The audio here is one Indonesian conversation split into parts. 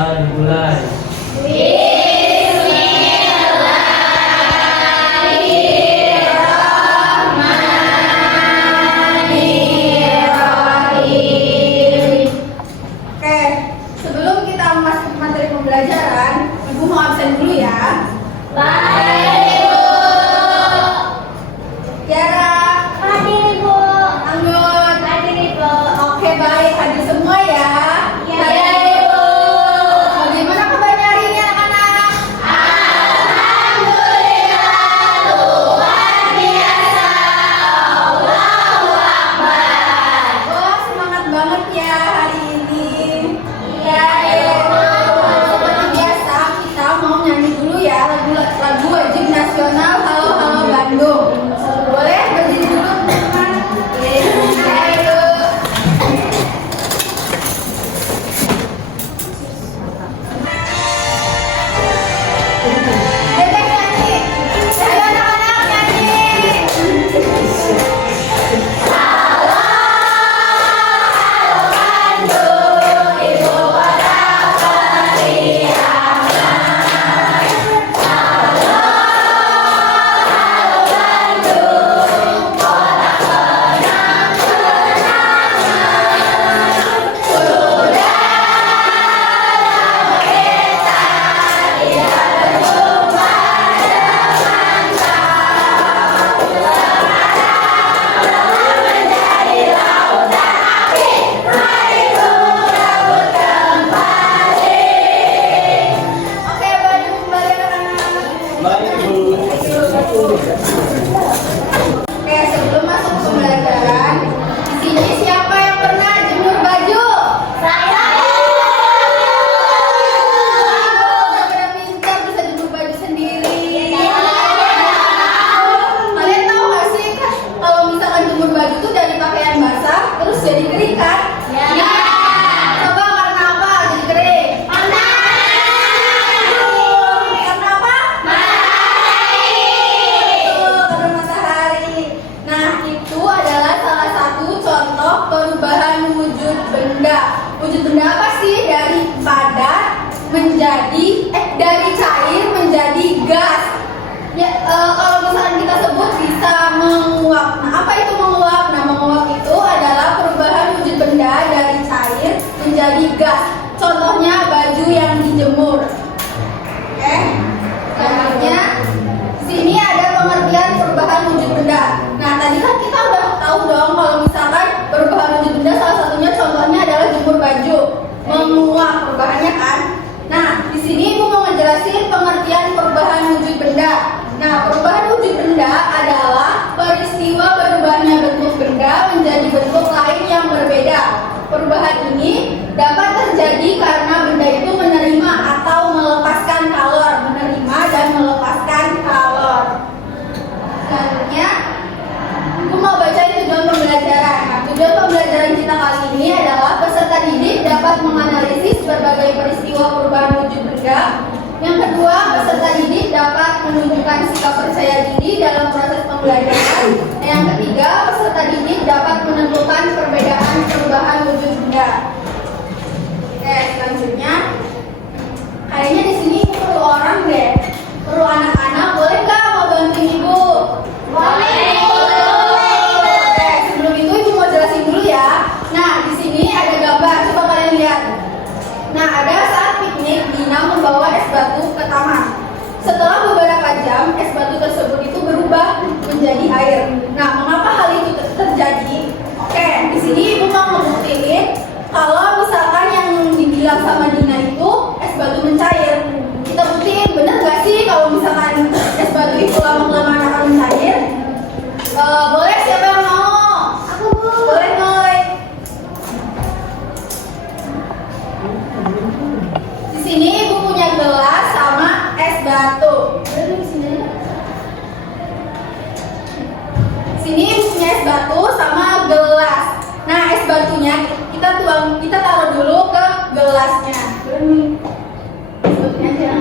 Silakan dimulai. Oke, sebelum kita masuk materi pembelajaran, Ibu mau absen dulu ya. Baik, Ibu. Tiara. Hadir, Ibu. Anggun. Hadir, Ibu. Oke, baik. Hadir semua ya. Baik, Ibu. Bagaimana kabarnya hari ini, anak-anak? Alhamdulillah, luar biasa. Allahu Akbar. Wah, semangat banget ya hari ini. Iya, Ibu. Seperti biasa, kita mau nyanyi dulu ya lagu wajib nasional Halo Halo Bandung. Boleh berdiri dulu, teman-teman? Ayo. Dedek nyanyi. Ayo anak-anak nyanyi. Oke, balik kembali anak-anak. Baik, Ibu. Oke, sebelum masuk ke pembelajaran, di sini siapa yang pernah jemur baju? Saya. Udah pintar bisa jemur baju sendiri. Kalian tahu nggak sih kan kalau misalkan jemur baju tuh dari pakaian basah terus jadi kering kan? Ya. Coba karena apa jadi kering? Karena apa? Betul, karena matahari. Nah, itu adalah salah satu contoh perubahan wujud benda. Wujud benda apa sih? Dari padat menjadi dari cair menjadi gas. Ya, kalau misalkan kita sebut bisa menguap. Nah, apa itu menguap? Nah, menguap itu adalah perubahan wujud benda dari cair menjadi gas. Contohnya baju yang dijemur. Oke. Selanjutnya sini ada pengertian perubahan wujud benda. Nah, tadi kan kita udah tahu dong kalau misalkan perubahan wujud benda salah satunya contohnya adalah jemur baju, menguap perubahannya kan. Nah, di sini Ibu mau ngejelasin pengertian perubahan wujud benda. Nah, perubahan wujud benda adalah peristiwa berubahnya bentuk benda menjadi bentuk lain yang berbeda. Perubahan ini dapat terjadi karena benda itu menerima atau melepaskan kalor, menerima dan melepaskan kalor. Selanjutnya, aku mau bacain tujuan pembelajaran. Nah, tujuan pembelajaran kita kali ini adalah peserta didik dapat menganalisis berbagai peristiwa perubahan wujud benda. Yang kedua, peserta didik dapat menunjukkan sikap percaya diri dalam proses pembelajaran. Yang ketiga, peserta didik dapat menentukan perbedaan perubahan wujud benda. Oke, selanjutnya, kayaknya di sini perlu orang deh, perlu anak-anak. Boleh nggak mau bantuin Ibu? Boleh. Oke, sebelum itu Ibu mau jelasin dulu ya. Nah, di sini ada gambar, coba kalian lihat. Nah, ada saat piknik, Dina membawa es batu ke taman. Setelah beberapa jam, es batu tersebut itu berubah menjadi air. Nah, mengapa hal itu terjadi? Oke, di sini Ibu mau ngebuktiin kalau misalkan yang dibilang sama Dina itu es batu mencair. Kita buktiin, bener nggak sih kalau misalkan es batu itu lama-kelamaan akan mencair? Boleh, siapa yang mau? Aku. Boleh, Noy. Di sini Ibu punya gelas sama es batu. Sini Ibu punya es batu sama gelas. Nah, es batunya kita taruh dulu ke gelasnya. Sebutnya aja.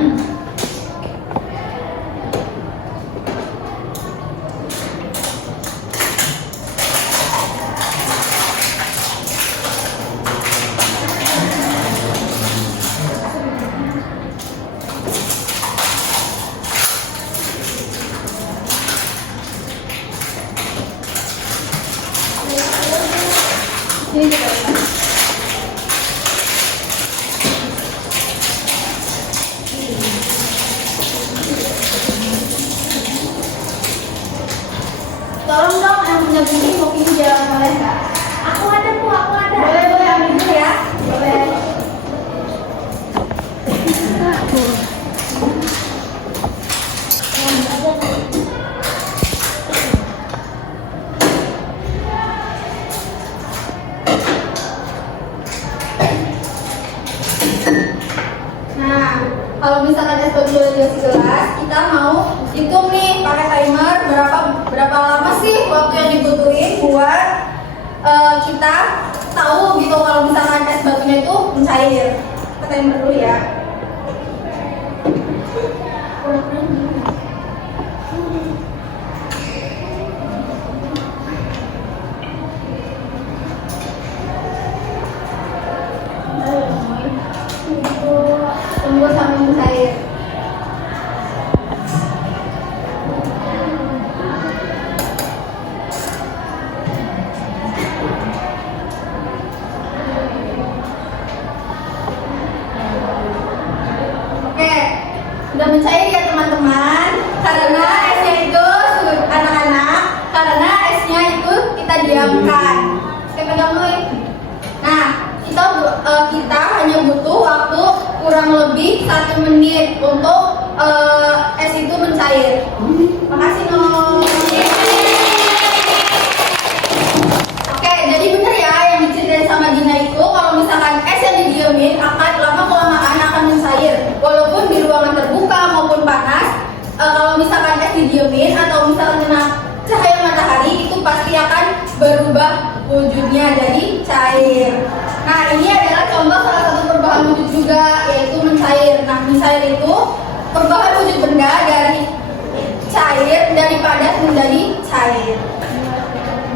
mungkin mau pinjam, boleh nggak? Aku ada Bu, aku ada. Boleh, boleh ambil dulu ya. Boleh. Nah, kalau misalkan S2 kelas, kita mau hitung nih pakai timer berapa lama sih waktu yang dibutuhin buat kita tahu gitu kalau misalkan es batunya itu mencair. Kita timer dulu ya. Tunggu sampai mencair. Oke, sudah mencair ya teman-teman. Karena esnya itu anak-anak, karena esnya itu kita diamkan. Oke, pegang dulu ya. Nah, kita hanya butuh waktu kurang lebih 1 menit untuk es itu mencair. Makasih Nom. Oke, jadi bener ya yang diceritain sama Dina itu kalau misalkan es yang didiemin akan lama-kelamaan akan mencair. Walaupun di ruangan terbuka maupun panas, kalau misalkan es didiemin atau misalkan kena cahaya matahari itu pasti akan berubah wujudnya jadi cair. Nah, ini adalah contoh salah satu perubahan wujud juga, yaitu mencair. Nah, mencair itu perubahan wujud benda dari cair, dari padat menjadi cair.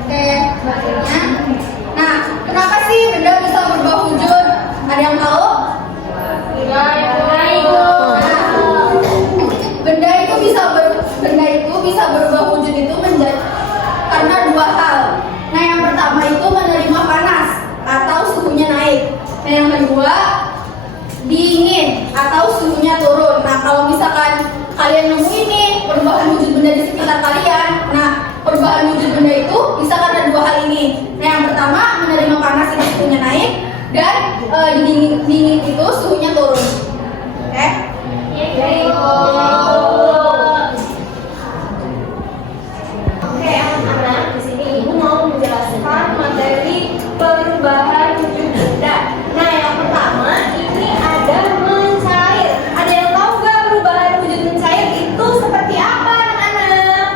Oke, selanjutnya. Nah, kenapa sih benda bisa berubah wujud? Ada yang tahu? Nah, benda itu bisa berubah wujud itu menjadi karena 2 hal. Nah, yang pertama itu menerima panas atau suhunya naik. Nah, yang kedua dingin atau suhunya turun. Nah, kalau misalkan kalian nemu ini perubahan wujud benda di sekitar kalian, nah perubahan wujud benda itu bisa karena 2 hal ini. Nah, yang pertama menerima panas itu suhunya naik, dan dingin itu suhunya turun. Oke? Oke, anak-anak, di sini Ibu mau menjelaskan materi perubahan wujud benda. Nah, yang pertama ini ada mencair. Ada yang tahu nggak perubahan wujud mencair itu seperti apa, anak-anak?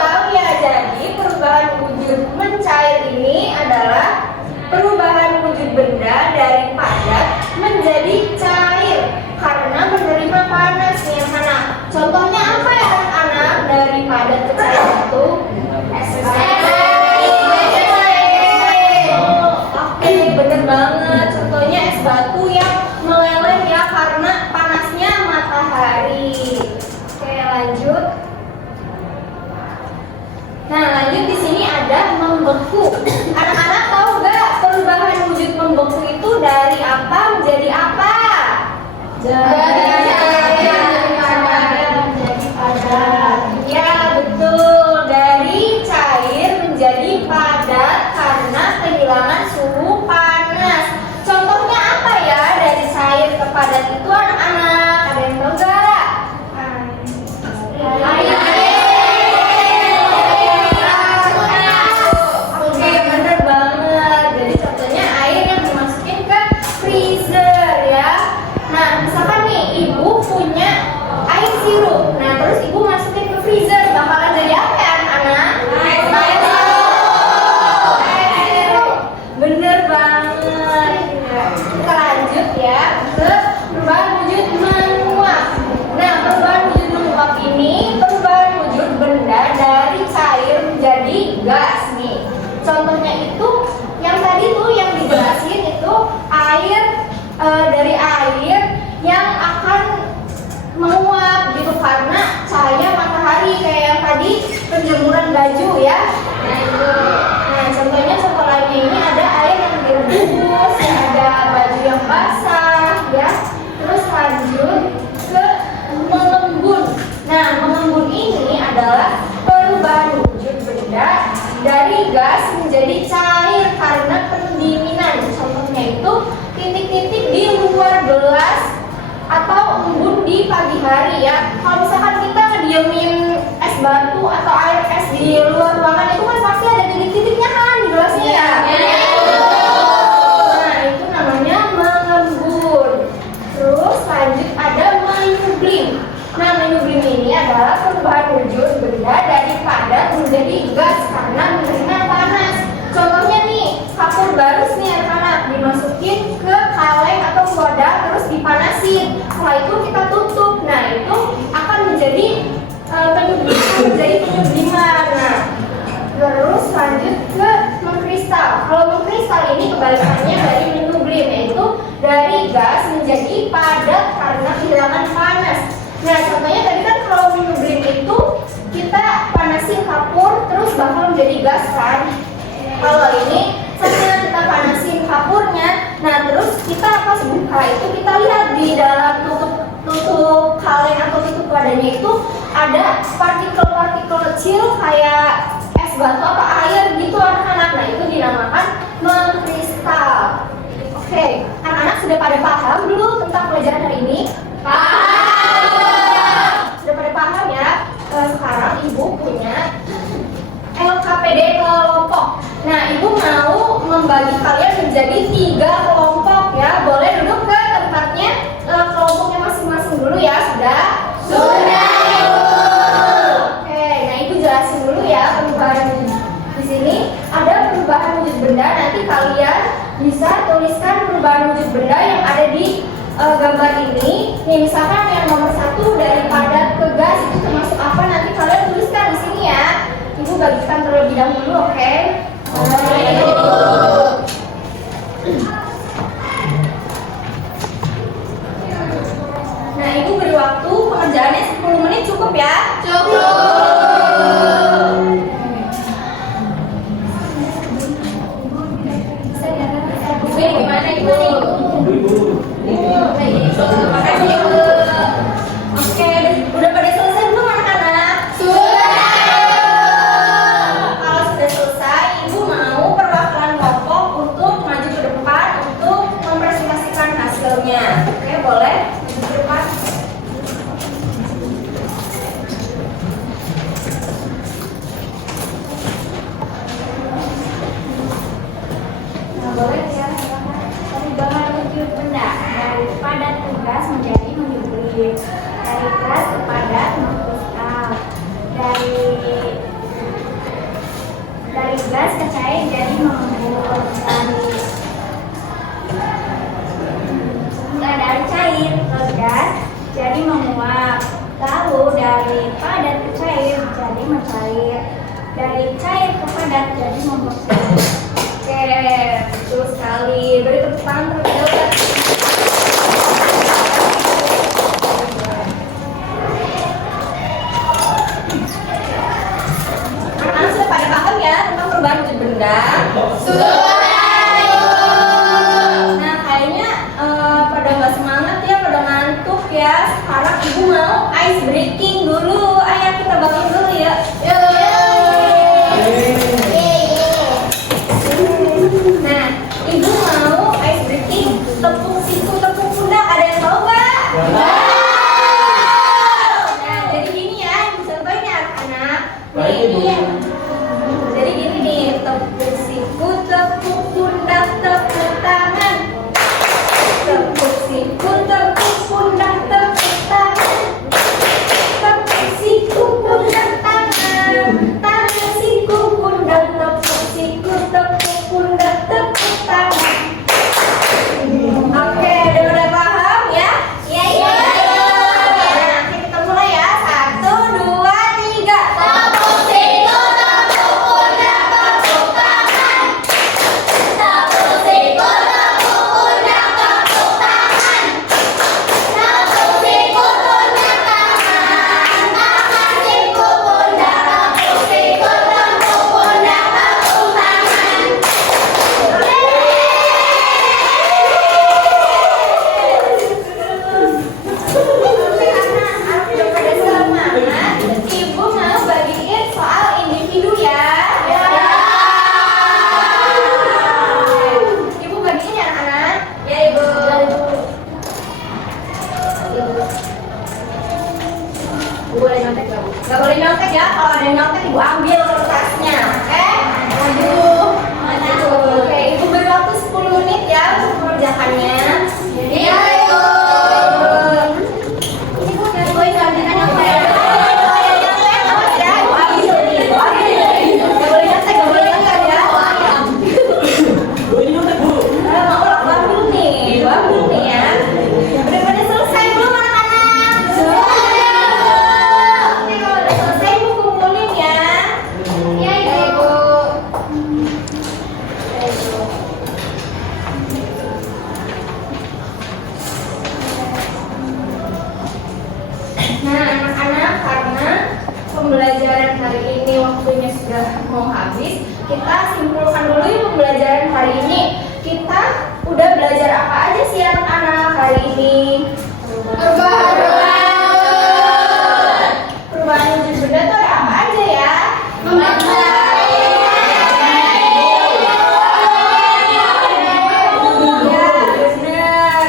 Tahu ya. Jadi perubahan wujud mencair ini adalah perubahan wujud benda dari padat menjadi cair karena menerima panas nih anak-anak. Contohnya apa ya anak-anak dari padat ke cair itu? Oke, bener banget. Contohnya es batu yang meleleh ya karena panasnya matahari. Oke, lanjut. Nah, lanjut di sini ada membeku. Anak-anak tahu nggak perubahan wujud membeku itu dari apa menjadi apa? Dari cair menjadi padat. Ya, betul. Dari cair menjadi padat karena kehilangan suhu panas. Contohnya apa ya dari cair ke padat itu anak-anak? Ada yang tahu nggak? Air. Oke, bener banget. Jadi contohnya air yang dimasukin ke freezer ya. Nah, misalkan nih ibu punya air sirup. Nah, terus ibu masukin ke freezer, bakalan jadi apa ya anak-anak? Air sirup. Bener banget. Kita lanjut ya ke perubahan wujud menguap. Nah, perubahan wujud menguap ini perubahan wujud benda dari cair menjadi gas nih. Contohnya itu yang tadi tuh yang dijelasin itu air, dari air yang akan menguap gitu karena cahaya matahari kayak yang tadi penjemuran baju ya. Nah, contohnya contoh lainnya ini ada air yang direbus, ada baju yang basah ya. Terus lanjut ke mengembun. Nah, mengembun ini adalah dari gas menjadi cair karena pendinginan. Contohnya itu titik-titik di luar gelas atau embun di pagi hari ya. Kalau misalkan kita ngediemin es batu atau air es di luar ruangan itu kan pasti ada titik-titiknya kan di gelasnya ya. Nah itu namanya mengembun. Terus lanjut ada menyublim. Nah menyublim ini adalah perubahan wujud benda dari padat menjadi gas karena menerima panas. Contohnya nih kapur barus nih anak-anak dimasukin ke kaleng atau wadah terus dipanasin. Setelah itu kita tutup. Nah itu akan menjadi penyubliman. Nah terus lanjut ke mengkristal. Kalau mengkristal ini kebalikannya dari menyublim, yaitu dari gas menjadi padat karena kehilangan panas. Nah contohnya tadi kan kalau menyublim itu kita panasin kapur terus bakal menjadi gas kan. Kalau ini sambil kita panasin kapurnya, nah terus kita pas buka itu kita lihat di dalam tutup kaleng atau tutup wadahnya itu ada partikel-partikel kecil kayak es batu atau air gitu anak-anak. Nah itu dinamakan mengkristal. Oke, anak-anak sudah pada paham dulu tentang pelajaran hari ini? Paham. Sudah pada paham ya? Sekarang ibu punya LKPD kelompok. Nah, ibu mau membagi kalian menjadi 3 kelompok ya. Boleh duduk ke tempatnya kelompoknya masing-masing dulu ya. Sudah? Sudah, Ibu. Oke, nah ibu jelasin dulu ya perubahan wujud. Di sini ada perubahan wujud benda. Nanti kalian bisa tuliskan perubahan wujud benda yang ada di gambar ini. Nih, misalkan yang nomor 1 dari padat ke gas itu termasuk apa? Nanti kalian tuliskan di sini ya. Ibu bagikan terlebih dahulu, oke? Nah, ibu beri waktu pengerjaannya 10 menit cukup ya? Cukup. Gimana ibu? Makasih ibu. Oke, udah pada selesai belum anak-anak? Kalau sudah selesai, ibu mau perwakilan kelompok untuk maju ke depan untuk mempresentasikan hasilnya. Oke, boleh maju ke depan. Nah, boleh ya. Perubahan wujud benda dari padat ke gas menjadi menyublim, dari gas ke padat mengkristal, dari gas ke cair jadi mengembun, dari cair ke gas jadi menguap, lalu dari padat ke cair jadi mencair, dari cair ke padat jadi membeku. Oke, betul sekali. Beri tepuk tangan terlebih dahulu. Anak-anak sudah pada paham ya tentang perubahan wujud benda? Sudah. Nah, kayaknya pada nggak semangat ya, pada ngantuk ya. Sekarang ibu mau ice breaking dulu. Ayo kita bangun dulu ya. Nah, ibu mau ice breaking tepung siku, tepung pundak. Ada yang tahu nggak? Nah, jadi gini ya, contohnya anak-anak. Nih, jadi gini nih, tepung siku, tepung pundak, tepuk tangan. Tepung siku, tepung pundak, tepuk tangan. Tepung siku, pundak, tangan. Tangan siku, pundak, tepuk siku, tepuk pundak, tepuk tangan. Oke, hari ini waktunya sudah mau habis, kita simpulkan dulu yuk pembelajaran hari ini. Kita udah belajar apa aja sih anak-anak hari ini? Perubahan wujud benda itu ada apa aja ya? Benar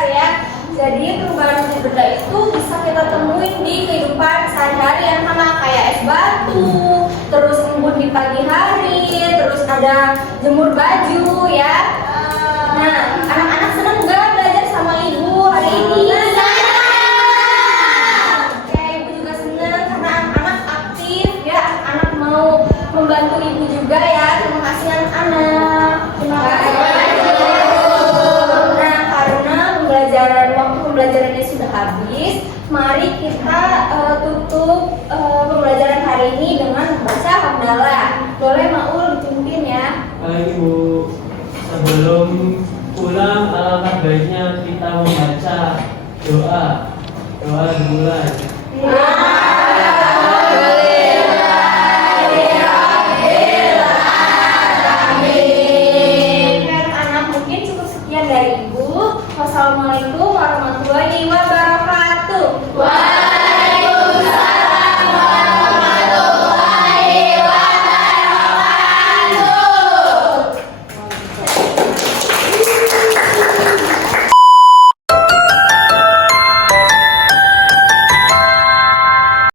ya. Jadi perubahan wujud benda itu bisa kita temuin di kehidupan sehari-hari yang sama kayak es batu, terus embun di pagi hari, terus ada jemur baju ya. Nah, anak-anak senang nggak belajar sama ibu hari ini? Ya, ibu juga senang karena anak-anak aktif ya, anak mau membantu ibu juga ya. Terima kasih anak-anak. Terima kasih. Nah, karena waktu pembelajarannya sudah habis, mari kita tutup pembelajaran hari ini dengan membaca hamdalah. Boleh Maul dipimpin ya? Baik Ibu, sebelum pulang alangkah baiknya kita membaca doa dimulai. Ya.